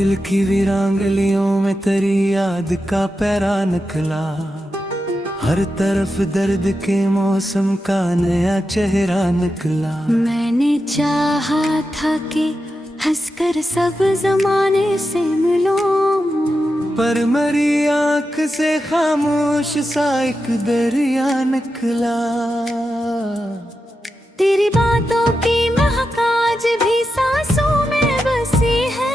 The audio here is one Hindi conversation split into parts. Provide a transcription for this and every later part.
दिल की वीरांगलियों में तेरी याद का पैरा निकला। हर तरफ दर्द के मौसम का नया चेहरा निकला। मैंने चाहा था कि हंसकर सब जमाने से मिलो, पर मरी आंख से खामोश सा एक दरिया निकला। तेरी बातों की महक आज भी सांसों में बसी है।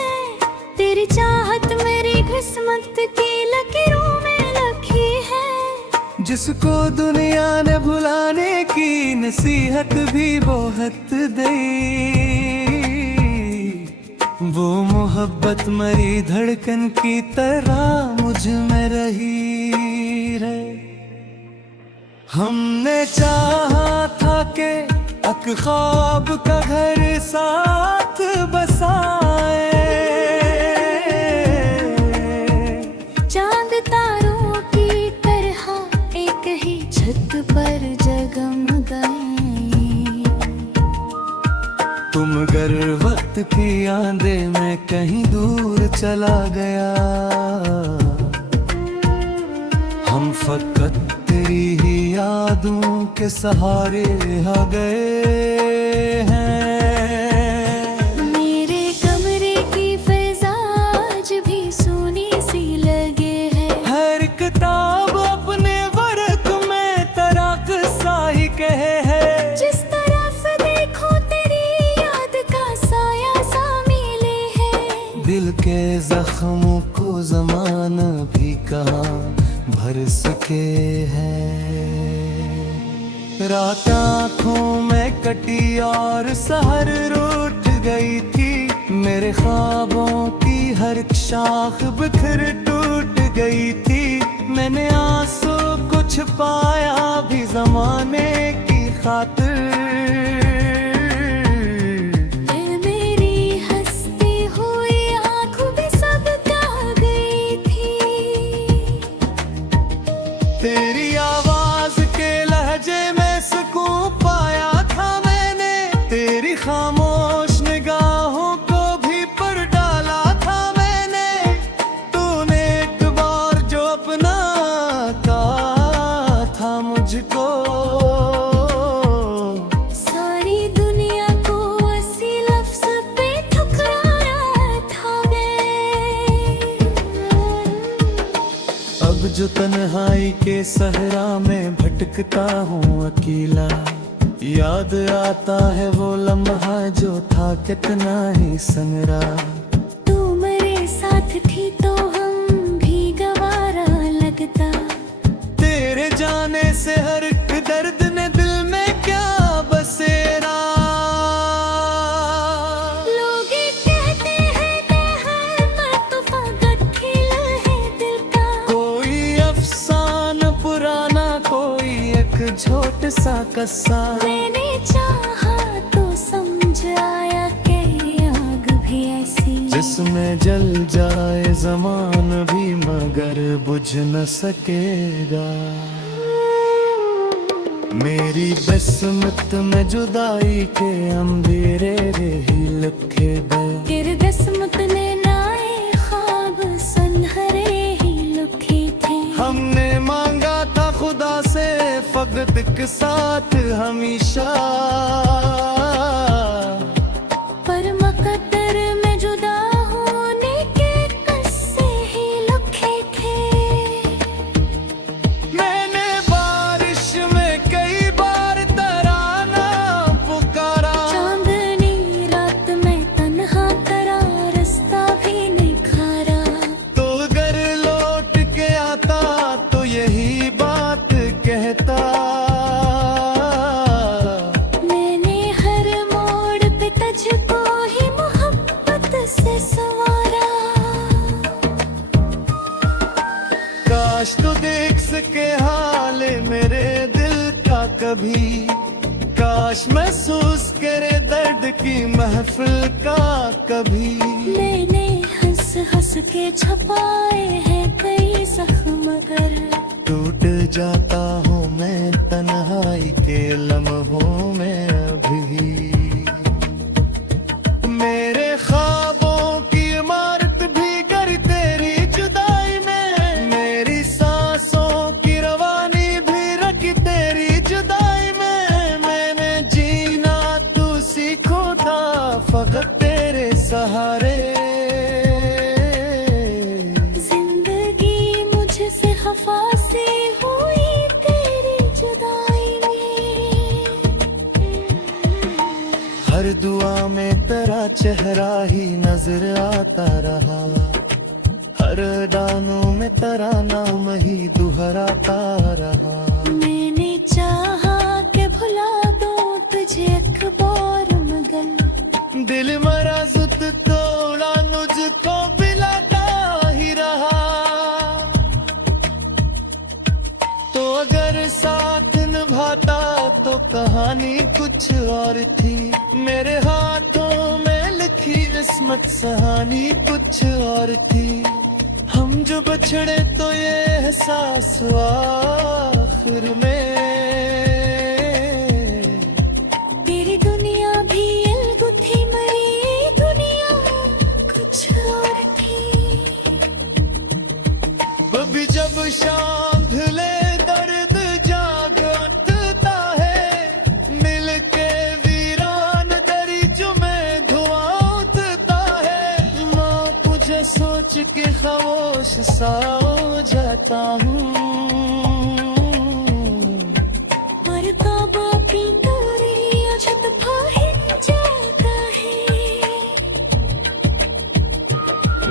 तेरी चाहत मेरी किस्मत की लकीरों में लिखी है। जिसको दुनिया ने भुलाने की नसीहत भी बहुत दी, वो मोहब्बत मरी धड़कन की तरह मुझ में रही है। हमने चाहा था कि एक ख्वाब का घर साथ बसाए, चांद तारों की तरह एक ही छत पर जगमगाए। तुम अगर वक्त की आंधे में कहीं दूर चला गया, हम फकत तेरी ही यादों के सहारे आ गए हैं। मेरे कमरे की फिजा आज भी सोनी सी लगे है। हर किताब अपने वर्क में तराक सा ही कहे है। जिस तरफ देखो तेरी याद का साया सा मिले है। दिल के जख्मों को ज़माना भी कहाँ भर सके है। रात आँखों में कटी और सहर रूठ गई थी। मेरे ख्वाबों की हर शाख बिखर टूट गई थी। मैंने आंसू कुछ पाया भी ज़माने की खातिर। तेरी आवाज के लहजे में सुकून पाया था मैंने। तेरी खामोश निगाहों को भी पर डाला था मैंने। तूने एक बार जो अपना कहा था मुझको, सारी दुनिया को इसी लफ्ज़ पे ठुकराया था मैं। अब जो तन्हाई के सहरा में भटकता हूँ अकेला, याद आता है वो लम्हा जो था कितना ही संगरा। तू मेरे साथ थी तो हम भी गवारा लगता। तेरे जाने से हर एक दर्द ने दिल में क्या बसेरा। लोग कहते हैं मैं तो फकत खिल है दिल का। कोई अफसाना पुराना, कोई एक छोट सा कस्सा। मैंने चाहा तो समझ आया कि आग भी ऐसी, जिसमें जल जाए ज़मान भी मगर बुझ न सकेगा। मेरी किस्मत में जुदाई के अंधेरे ही लिखे गए। तेरी किस्मत ने नाए ख्वाब सुनहरे ही लिखे थे। हमने मांगा था खुदा से फकत के साथ हमेशा, पर मकद्दर में जुदा होने के किस्से ही लिखे थे। मैंने बारिश में कई बार तराना पुकारा। चांदनी रात में तन्हा करा रास्ता भी निखारा। तो अगर लौट के आता तो यही बात कहता। मैंने हर मोड़ पे तुझको ही मोहब्बत से संवारा। काश तो देख सके हाल मेरे दिल का कभी। काश महसूस करे दर्द की महफिल का कभी। मैंने हंस हंस के छपाए हैं कई जख्म, मगर टूट जाता हूँ मैं तन्हाई के लम्हों में अभी। मेरे ख्वाबों की इमारत भी हर दुआ में तेरा चेहरा ही नजर आता रहा, हर दानों में तेरा नाम ही दोहराता रहा। मैंने चाहा कि भुला दूं तुझे अखबार मगर दिल मरा जुत तोड़ा मुझको बिलाता ही रहा। तो अगर साथ निभाता तो कहानी कुछ और थी, मेरे हाथों में लिखी किस्मत कहानी कुछ और थी। हम जो बछड़े तो ये एहसास हुआ आखिर में, तेरी दुनिया भी अलगु थी, मरी दुनिया कुछ और थी। कभी जब शाम ढले दर्द जागता है, मिल के वीरान दरी जो में धुआं उठता है। माँ मुझे सोच के खामोश सा हो जाता हूँ, और काबा की तारे छत फाहिर जाता है।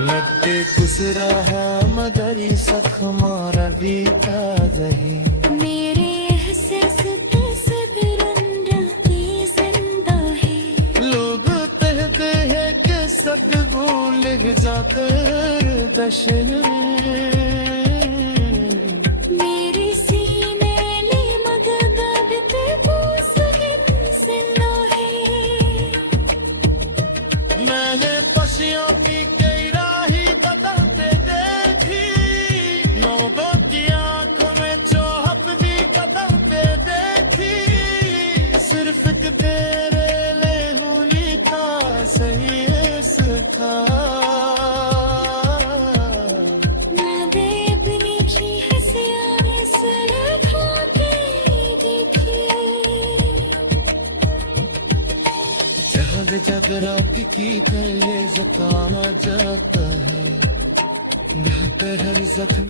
लट्टे कुसरा है मगर सखमा रवीता रही। मेरे एहसास तस्वीरन रहती जिंदा है। लोग कहते हैं कि सक भूल जाते दशन, मेरे सीने ने मगर दर्द पे पूछ जिंदा है। मैंने पशियों की कई राही बदलते देखी, लोगों की आंखों में चौहक भी कदम पे देखी। सिर्फ एक तेरे ले होली का सही था। मैंने अपनी की हंसियाँ सर खा के देखी। जग जग रात की पहले जकाना जाता है, बेहतर हर जख्म